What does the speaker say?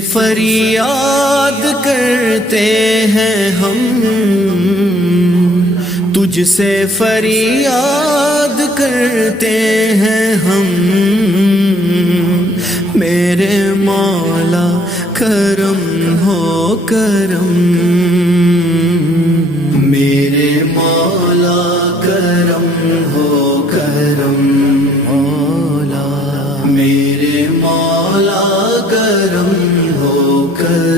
فریاد کرتے ہیں ہم، تجھ سے فریاد کرتے ہیں ہم، میرے مولا کرم ہو کرم، میرے مولا کرم ہو کرم، مولا میرے مولا کرم ہو کرم۔